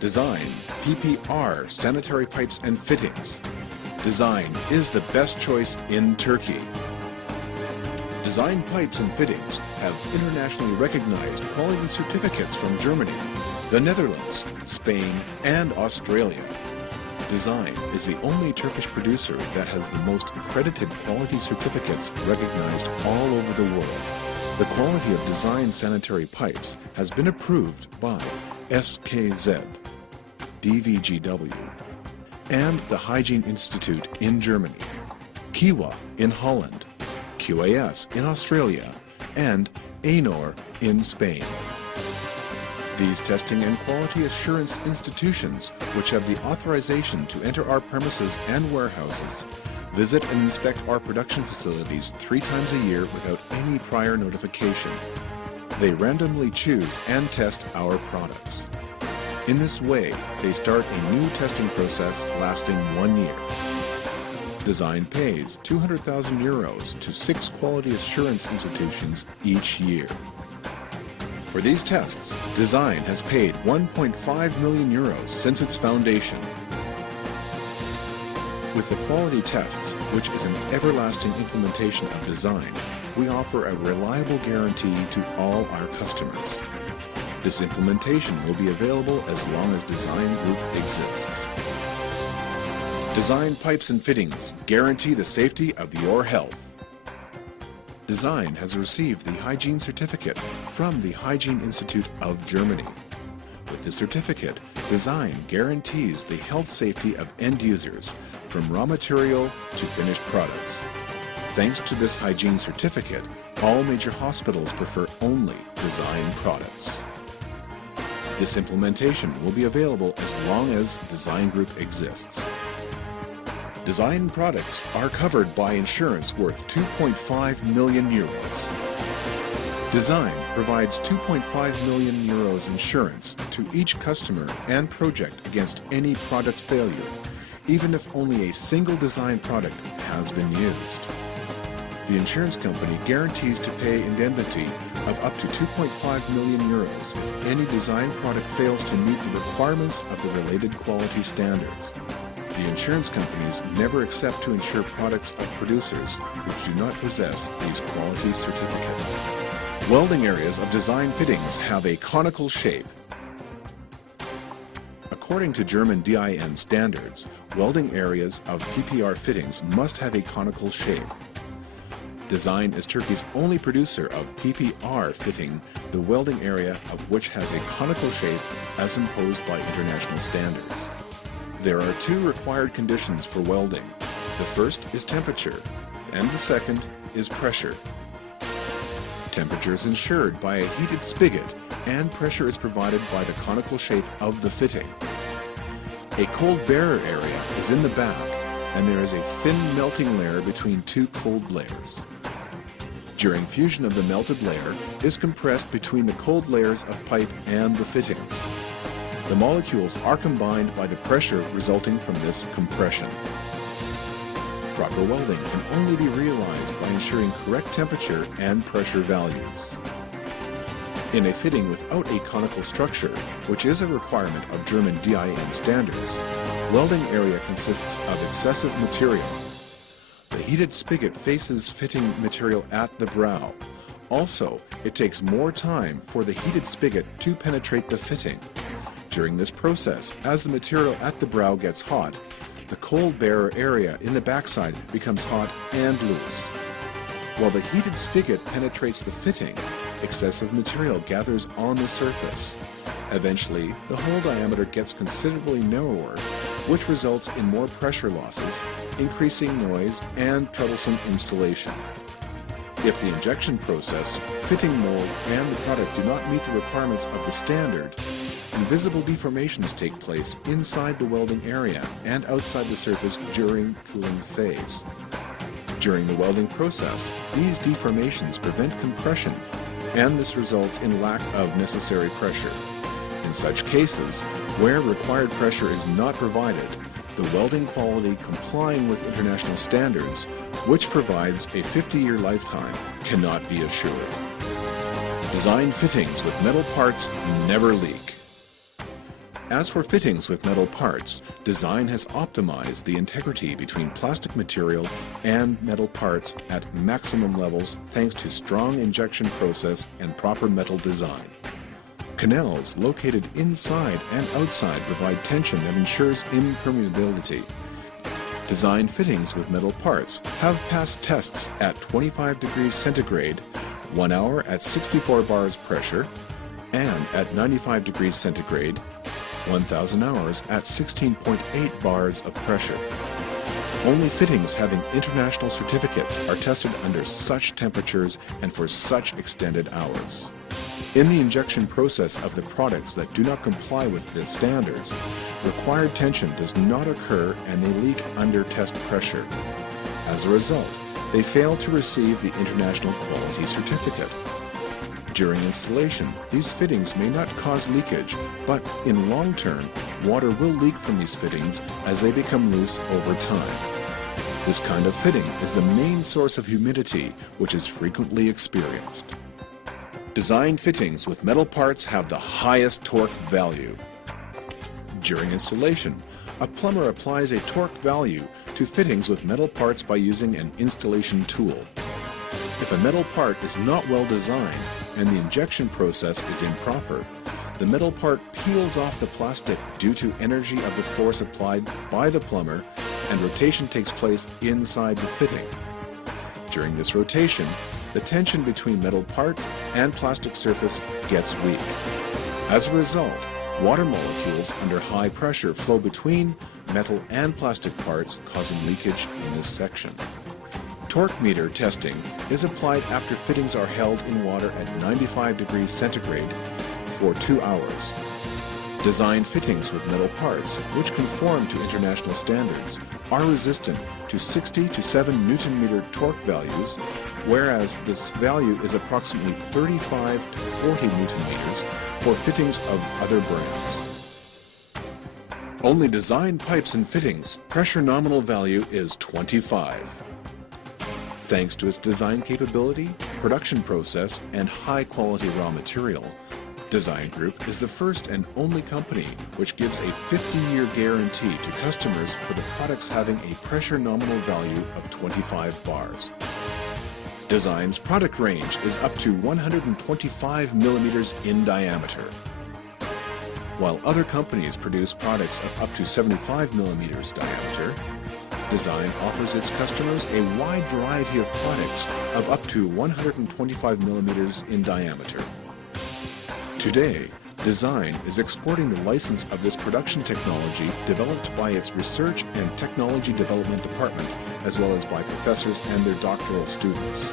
DIZAYN PPR sanitary pipes and fittings. DIZAYN is the best choice in Turkey. DIZAYN pipes and fittings have internationally recognized quality certificates from Germany, the Netherlands, Spain, and Australia. DIZAYN is the only Turkish producer that has the most accredited quality certificates recognized all over the world. The quality of DIZAYN sanitary pipes has been approved by SKZ, DVGW, and the Hygiene Institute in Germany, Kiwa in Holland, QAS in Australia, and ANOR in Spain. These testing and quality assurance institutions, which have the authorization to enter our premises and warehouses, visit and inspect our production facilities 3 times a year without any prior notification. They randomly choose and test our products. In this way, they start a new testing process lasting 1 year. DIZAYN pays 200,000 euros to 6 quality assurance institutions each year. For these tests, DIZAYN has paid 1.5 million euros since its foundation. With the quality tests, which is an everlasting implementation of DIZAYN, we offer a reliable guarantee to all our customers. This implementation will be available as long as DIZAYN Group exists. DIZAYN pipes and fittings guarantee the safety of your health. DIZAYN has received the hygiene certificate from the Hygiene Institute of Germany. With the certificate, DIZAYN guarantees the health safety of end users from raw material to finished products. Thanks to this hygiene certificate, all major hospitals prefer only DIZAYN products. This implementation will be available as long as DIZAYN Group exists. DIZAYN products are covered by insurance worth 2.5 million euros. DIZAYN provides 2.5 million euros insurance to each customer and project against any product failure, even if only a single DIZAYN product has been used. The insurance company guarantees to pay indemnity of up to 2.5 million euros if any DIZAYN product fails to meet the requirements of the related quality standards. The insurance companies never accept to insure products of producers which do not possess these quality certificates. Welding areas of DIZAYN fittings have a conical shape. According to German DIN standards, welding areas of PPR fittings must have a conical shape. DIZAYN is Turkey's only producer of PPR fitting, the welding area of which has a conical shape as imposed by international standards. There are 2 required conditions for welding. The first is temperature, and the second is pressure. Temperature is ensured by a heated spigot, and pressure is provided by the conical shape of the fitting. A cold bearer area is in the back, and there is a thin melting layer between 2 cold layers. During fusion of the melted layer is compressed between the cold layers of pipe and the fittings. The molecules are combined by the pressure resulting from this compression. Proper welding can only be realized by ensuring correct temperature and pressure values. In a fitting without a conical structure, which is a requirement of German DIN standards, welding area consists of excessive material. The heated spigot faces fitting material at the brow. Also, it takes more time for the heated spigot to penetrate the fitting. During this process, as the material at the brow gets hot, the cold bearer area in the backside becomes hot and loose. While the heated spigot penetrates the fitting, excessive material gathers on the surface. Eventually, the hole diameter gets considerably narrower, which results in more pressure losses, increasing noise, and troublesome installation. If the injection process, fitting mold, and the product do not meet the requirements of the standard, invisible deformations take place inside the welding area and outside the surface during cooling phase. During the welding process, these deformations prevent compression, and this results in lack of necessary pressure. In such cases, where required pressure is not provided, the welding quality complying with international standards, which provides a 50-year lifetime, cannot be assured. DIZAYN fittings with metal parts never leak. As for fittings with metal parts, DIZAYN has optimized the integrity between plastic material and metal parts at maximum levels thanks to strong injection process and proper metal design. Canals located inside and outside provide tension that ensures impermeability. DIZAYN fittings with metal parts have passed tests at 25 degrees centigrade, 1 hour at 64 bars pressure, and at 95 degrees centigrade, 1,000 hours at 16.8 bars of pressure. Only fittings having international certificates are tested under such temperatures and for such extended hours. In the injection process of the products that do not comply with the standards, required tension does not occur and they leak under test pressure. As a result, they fail to receive the International Quality Certificate. During installation, these fittings may not cause leakage, but in long term, water will leak from these fittings as they become loose over time. This kind of fitting is the main source of humidity, which is frequently experienced. DIZAYN fittings with metal parts have the highest torque value. During installation, a plumber applies a torque value to fittings with metal parts by using an installation tool. If a metal part is not well designed and the injection process is improper, the metal part peels off the plastic due to energy of the force applied by the plumber, and rotation takes place inside the fitting. During this rotation, the tension between metal part and plastic surface gets weak. As a result, water molecules under high pressure flow between metal and plastic parts, causing leakage in this section. Torque meter testing is applied after fittings are held in water at 95 degrees centigrade for 2 hours. DIZAYN fittings with metal parts, which conform to international standards, are resistant to 60 to 7 Newton-meter torque values, whereas this value is approximately 35 to 40 Newton-meters for fittings of other brands. Only DIZAYN pipes and fittings, pressure nominal value is 25. Thanks to its design capability, production process, and high-quality raw material, DIZAYN Group is the first and only company which gives a 50-year guarantee to customers for the products having a pressure nominal value of 25 bars. DIZAYN's product range is up to 125 millimeters in diameter. While other companies produce products of up to 75 millimeters diameter, DIZAYN offers its customers a wide variety of products of up to 125 millimeters in diameter. Today, DIZAYN is exporting the license of this production technology developed by its Research and Technology Development Department, as well as by professors and their doctoral students.